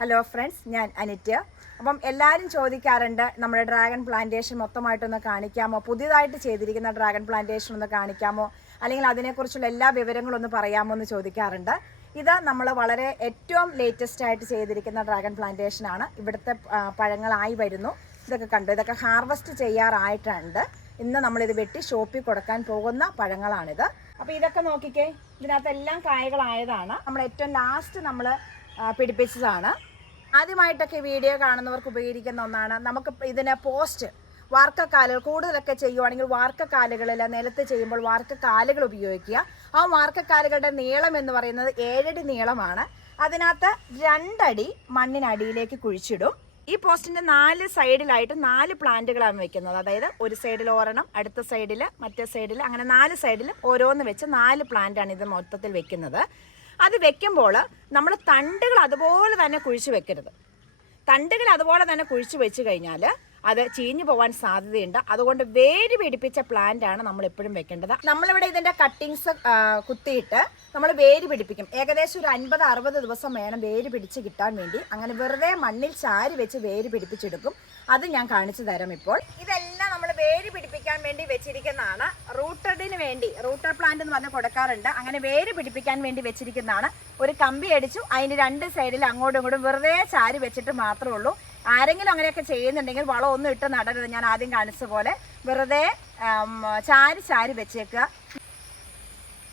Hello friends ഞാൻ അനിറ്റ് അപ്പം എല്ലാവരും ചോദിക്കാറുണ്ട് നമ്മുടെ ഡ്രാഗൺ പ്ലാന്റേഷൻ മൊത്തമായിട്ടൊന്ന് കാണിക്കാമോ? പുതിയതായിട്ട് ചെയ്തിരിക്കുന്ന ഡ്രാഗൺ പ്ലാന്റേഷൻ ഒന്ന് കാണിക്കാമോ? അല്ലെങ്കിൽ അതിനെക്കുറിച്ചുള്ള എല്ലാ വിവരങ്ങളും ഒന്ന് പറയാമോ എന്ന് ചോദിക്കാറുണ്ട്. ഇത് നമ്മൾ വളരെ ഏറ്റവും ലേറ്റസ്റ്റ് ആയിട്ട് ചെയ്തിരിക്കുന്ന ഡ്രാഗൺ പ്ലാന്റേഷൻ ആണ്. ഇവിടുത്തെ പഴങ്ങളായി വരുന്നു. ഇതൊക്കെ കണ്ടു. ഇതൊക്കെ ഹാർവസ്റ്റ് ചെയ്യാറായിട്ടുണ്ട്. ഇന്ന് നമ്മളിത് വെട്ടി ഷോപ്പിൽ കൊടുക്കാൻ പോകുന്ന പഴങ്ങളാണിത്. അപ്പോൾ ഇതൊക്കെ നോക്കിക്കേ. ഇതിനകത്തെല്ലാം കായകളായതാണ്. നമ്മൾ ഏറ്റവും ലാസ്റ്റ് നമ്മൾ പിടിപ്പിച്ചതാണ്. ആദ്യമായിട്ടൊക്കെ വീഡിയോ കാണുന്നവർക്ക് ഉപകരിക്കുന്ന ഒന്നാണ്. നമുക്ക് ഇതിനെ പോസ്റ്റ് വാർക്കക്കാലുകൾ കൂടുതലൊക്കെ ചെയ്യുവാണെങ്കിൽ വാർക്കക്കാലുകളിൽ നിലത്ത് ചെയ്യുമ്പോൾ വാർക്കക്കാലുകൾ ഉപയോഗിക്കുക. ആ വാർക്കക്കാലുകളുടെ നീളം എന്ന് പറയുന്നത് ഏഴടി നീളമാണ്. അതിനകത്ത് രണ്ടടി മണ്ണിനടിയിലേക്ക് കുഴിച്ചിടും. ഈ പോസ്റ്റിന്റെ നാല് സൈഡിലായിട്ട് നാല് പ്ലാന്റുകളാണ് വെക്കുന്നത്. അതായത് ഒരു സൈഡിൽ ഒരെണ്ണം അടുത്ത സൈഡിൽ മറ്റേ സൈഡിൽ അങ്ങനെ നാല് സൈഡിൽ ഓരോന്ന് വെച്ച് നാല് പ്ലാന്റാണ് ഇത് മൊത്തത്തിൽ വെക്കുന്നത്. അത് വെക്കുമ്പോൾ നമ്മൾ തണ്ടുകൾ അതുപോലെ തന്നെ കുഴിച്ച് വെക്കരുത്. തണ്ടുകൾ അതുപോലെ തന്നെ കുഴിച്ച് വെച്ച് കഴിഞ്ഞാൽ അത് ചീഞ്ഞു പോകാൻ സാധ്യതയുണ്ട്. അതുകൊണ്ട് വേര് പിടിപ്പിച്ച പ്ലാന്റ് ആണ് നമ്മൾ എപ്പോഴും വെക്കേണ്ടത്. നമ്മളിവിടെ ഇതിന്റെ കട്ടിങ്സ് കുത്തിയിട്ട് നമ്മൾ വേര് പിടിപ്പിക്കും. ഏകദേശം ഒരു അൻപത് അറുപത് ദിവസം വേണം വേര് പിടിച്ച് കിട്ടാൻ വേണ്ടി. അങ്ങനെ വെറുതെ മണ്ണിൽ ചാരി വെച്ച് വേര് പിടിപ്പിച്ചെടുക്കും. അത് ഞാൻ കാണിച്ചു തരാം ഇപ്പോൾ. ഇതെല്ലാം വേര് പിടിപ്പിക്കാൻ വേണ്ടി വെച്ചിരിക്കുന്നതാണ്. റൂട്ടഡിന് വേണ്ടി റൂട്ടർ പ്ലാന്റ് എന്ന് പറഞ്ഞ് കൊടുക്കാറുണ്ട്. അങ്ങനെ വേര് പിടിപ്പിക്കാൻ വേണ്ടി വെച്ചിരിക്കുന്നതാണ്. ഒരു കമ്പി അടിച്ചു അതിന് രണ്ട് സൈഡിൽ അങ്ങോട്ടും ഇങ്ങോട്ടും വെറുതെ ചാരി വെച്ചിട്ട് മാത്രമേ ഉള്ളൂ. ആരെങ്കിലും അങ്ങനെയൊക്കെ ചെയ്യുന്നുണ്ടെങ്കിൽ വളം ഒന്നും ഇട്ട് നടരുത്. ഞാൻ ആദ്യം കാണിച്ച പോലെ വെറുതെ ചാരി ചാരി വെച്ചേക്കുക.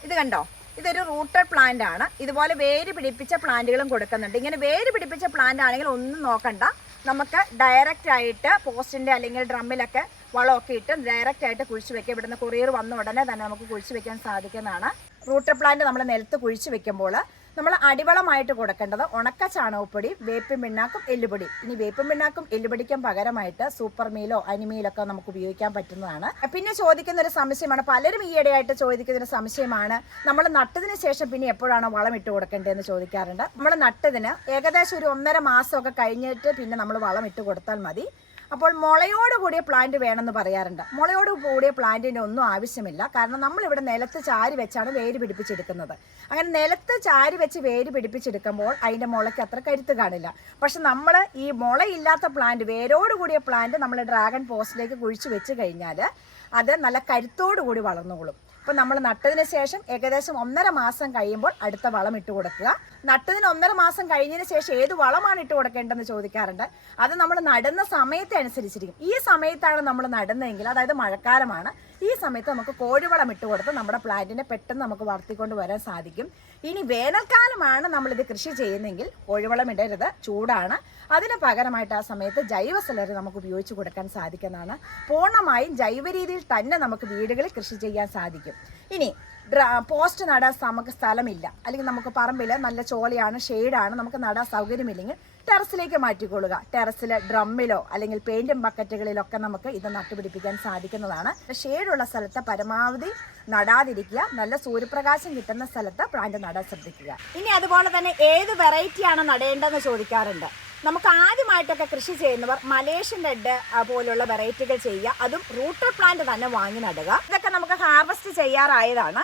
ഇത് കണ്ടോ? ഇതൊരു റൂട്ടർ പ്ലാന്റ് ആണ്. ഇതുപോലെ വേര് പിടിപ്പിച്ച പ്ലാന്റുകളും കൊടുക്കുന്നുണ്ട്. ഇങ്ങനെ വേര് പിടിപ്പിച്ച പ്ലാന്റ് ആണെങ്കിൽ ഒന്നും നോക്കണ്ട. നമുക്ക് ഡയറക്റ്റ് ആയിട്ട് പോസ്റ്റിന്റെ അല്ലെങ്കിൽ ഡ്രമ്മിലൊക്കെ വളമൊക്കെ ഇട്ട് ഡയറക്റ്റ് ആയിട്ട് കുഴിച്ച് വെക്കുക. ഇവിടുന്ന് കൊറിയർ വന്ന ഉടനെ തന്നെ നമുക്ക് കുഴിച്ച് വെക്കാൻ സാധിക്കുന്നതാണ്. റൂട്ടർ പ്ലാന്റ് നമ്മൾ നിലത്ത് കുഴിച്ച് വെക്കുമ്പോൾ നമ്മൾ അടിവളമായിട്ട് കൊടുക്കേണ്ടത് ഉണക്ക ചാണകപ്പൊടി വേപ്പും പിണ്ണാക്കും എല്ലുപൊടി. ഇനി വേപ്പും പിണ്ണാക്കും എല്ലുപൊടിക്കും പകരമായിട്ട് സൂപ്പർ മീലോ അനിമീലൊക്കെ നമുക്ക് ഉപയോഗിക്കാൻ പറ്റുന്നതാണ്. പിന്നെ ചോദിക്കുന്ന ഒരു സംശയമാണ് പലരും ഈയിടെയായിട്ട് ചോദിക്കുന്ന ഒരു സംശയമാണ് നമ്മൾ നട്ടതിന് ശേഷം പിന്നെ എപ്പോഴാണ് വളം ഇട്ട് കൊടുക്കേണ്ടതെന്ന് ചോദിക്കാറുണ്ട്. നമ്മൾ നട്ടതിന് ഏകദേശം ഒരു ഒന്നര മാസമൊക്കെ കഴിഞ്ഞിട്ട് പിന്നെ നമ്മൾ വളം ഇട്ട് കൊടുത്താൽ മതി. അപ്പോൾ മുളയോട് കൂടിയ പ്ലാന്റ് വേണമെന്ന് പറയാറുണ്ട്. മുളയോട് കൂടിയ പ്ലാന്റിന്റെ ഒന്നും ആവശ്യമില്ല. കാരണം നമ്മളിവിടെ നിലത്ത് ചാരി വെച്ചാണ് വേര് പിടിപ്പിച്ചെടുക്കുന്നത്. അങ്ങനെ നിലത്ത് ചാരി വെച്ച് വേര് പിടിപ്പിച്ചെടുക്കുമ്പോൾ അതിന്റെ മുളയ്ക്ക് അത്ര കരുത്ത് കാണില്ല. പക്ഷെ നമ്മൾ ഈ മുളയില്ലാത്ത പ്ലാന്റ് വേരോട് കൂടിയ പ്ലാന്റ് നമ്മൾ ഡ്രാഗൺ പോസ്റ്റിലേക്ക് കുഴിച്ചു വെച്ച് കഴിഞ്ഞാൽ അത് നല്ല കരുത്തോടു കൂടി വളർന്നുകൊള്ളും. ഇപ്പം നമ്മൾ നട്ടതിന് ശേഷം ഏകദേശം ഒന്നര മാസം കഴിയുമ്പോൾ അടുത്ത വളം ഇട്ട് കൊടുക്കുക. നട്ടതിന് ഒന്നര മാസം കഴിഞ്ഞതിന് ശേഷം ഏത് വളമാണ് ഇട്ട് കൊടുക്കേണ്ടതെന്ന് ചോദിക്കാറുണ്ട്. അത് നമ്മൾ നടുന്ന സമയത്തെ അനുസരിച്ചിരിക്കും. ഈ സമയത്താണ് നമ്മൾ നടുന്നതെങ്കിൽ അതായത് മഴക്കാലമാണ് ഈ സമയത്ത് നമുക്ക് കോഴിവളം ഇട്ട് കൊടുത്ത് നമ്മുടെ പ്ലാന്റിനെ പെട്ടെന്ന് നമുക്ക് വളർത്തിക്കൊണ്ട് വരാൻ സാധിക്കും. ഇനി വേനൽക്കാലമാണ് നമ്മളിത് കൃഷി ചെയ്യുന്നെങ്കിൽ കോഴിവളം ഇടരുത് ചൂടാണ്. അതിന് പകരമായിട്ട് ആ സമയത്ത് ജൈവ സിലറി നമുക്ക് ഉപയോഗിച്ച് കൊടുക്കാൻ സാധിക്കുന്നതാണ്. പൂർണമായും ജൈവ രീതിയിൽ തന്നെ നമുക്ക് വീടുകളിൽ കൃഷി ചെയ്യാൻ സാധിക്കും. ഇനി പോസ്റ്റ് നടാൻ നമുക്ക് സ്ഥലമില്ല. അല്ലെങ്കിൽ നമുക്ക് പറമ്പിൽ നല്ല ചോലയാണ് ഷെയ്ഡാണ് നമുക്ക് നടാൻ സൗകര്യമില്ലെങ്കിൽ ടെറസിലേക്ക് മാറ്റിക്കൊള്ളുക. ടെറസിൽ ഡ്രമ്മിലോ അല്ലെങ്കിൽ പെയിന്റും ബക്കറ്റുകളിലൊക്കെ നമുക്ക് ഇത് നട്ടുപിടിപ്പിക്കാൻ സാധിക്കുന്നതാണ്. ഷെയ്ഡുള്ള സ്ഥലത്ത് പരമാവധി നടാതിരിക്കുക. നല്ല സൂര്യപ്രകാശം കിട്ടുന്ന സ്ഥലത്ത് പ്ലാന്റ് നടാൻ ശ്രദ്ധിക്കുക. ഇനി അതുപോലെ തന്നെ ഏത് വെറൈറ്റിയാണ് നടേണ്ടതെന്ന് ചോദിക്കാറുണ്ട്. നമുക്ക് ആദ്യമായിട്ടൊക്കെ കൃഷി ചെയ്യുന്നവർ മലേഷ്യൻ റെഡ് പോലുള്ള വെറൈറ്റികൾ ചെയ്യുക. അതും റൂട്ടർ പ്ലാന്റ് തന്നെ വാങ്ങി നടുക. ഇതൊക്കെ നമുക്ക് ഹാർവസ്റ്റ് ചെയ്യാറായതാണ്.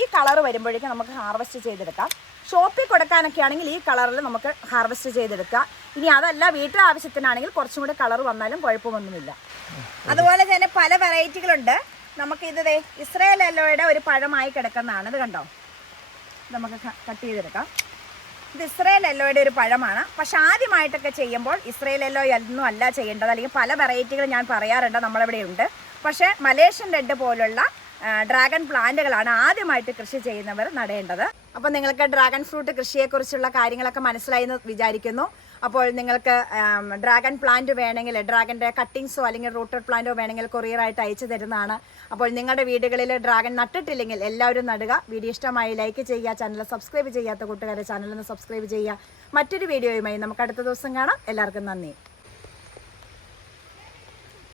ഈ കളർ വരുമ്പോഴേക്കും നമുക്ക് ഹാർവെസ്റ്റ് ചെയ്തെടുക്കാം. ഷോപ്പിൽ കൊടുക്കാനൊക്കെ ആണെങ്കിൽ ഈ കളറിൽ നമുക്ക് ഹാർവെസ്റ്റ് ചെയ്തെടുക്കാം. ഇനി അതല്ല വീട്ടിലെ ആവശ്യത്തിനാണെങ്കിൽ കുറച്ചും കൂടി കളർ വന്നാലും കുഴപ്പമൊന്നുമില്ല. അതുപോലെ തന്നെ പല വെറൈറ്റികളുണ്ട്. നമുക്ക് ഇത് ഇസ്രയേൽ അലോയുടെ ഒരു പഴമായി കിടക്കുന്നതാണ്. ഇത് കണ്ടോ? നമുക്ക് കട്ട് ചെയ്തെടുക്കാം. ഇത് ഇസ്രയേൽ എല്ലോയുടെ ഒരു പഴമാണ്. പക്ഷെ ആദ്യമായിട്ടൊക്കെ ചെയ്യുമ്പോൾ ഇസ്രയേൽ എല്ലോ ഒന്നും അല്ല ചെയ്യേണ്ടത്. അല്ലെങ്കിൽ പല വെറൈറ്റികൾ ഞാൻ പറയാറുണ്ട് നമ്മളിവിടെ ഉണ്ട്. പക്ഷേ മലേഷ്യൻ റെഡ് പോലുള്ള ഡ്രാഗൺ പ്ലാന്റുകളാണ് ആദ്യമായിട്ട് കൃഷി ചെയ്യുന്നവർ നടേണ്ടത്. അപ്പോൾ നിങ്ങൾക്ക് ഡ്രാഗൺ ഫ്രൂട്ട് കൃഷിയെക്കുറിച്ചുള്ള കാര്യങ്ങളൊക്കെ മനസ്സിലായി എന്ന് വിചാരിക്കുന്നു. അപ്പോൾ നിങ്ങൾക്ക് ഡ്രാഗൺ പ്ലാന്റ് വേണമെങ്കിൽ ഡ്രാഗന്റെ കട്ടിങ്സോ അല്ലെങ്കിൽ റൂട്ടഡ് പ്ലാന്റോ വേണമെങ്കിൽ കൊറിയറായിട്ട് അയച്ചു തരുന്നതാണ്. അപ്പോൾ നിങ്ങളുടെ വീടുകളിൽ ഡ്രാഗൺ നട്ടിട്ടില്ലെങ്കിൽ എല്ലാവരും നടുക. വീഡിയോ ഇഷ്ടമായി ലൈക്ക് ചെയ്യുക ചാനൽ സബ്സ്ക്രൈബ് ചെയ്യാത്ത കൂട്ടുകാരെ ചാനലൊന്ന് സബ്സ്ക്രൈബ് ചെയ്യുക. മറ്റൊരു വീഡിയോയുമായി നമുക്ക് അടുത്ത ദിവസം കാണാം. എല്ലാവർക്കും നന്ദി.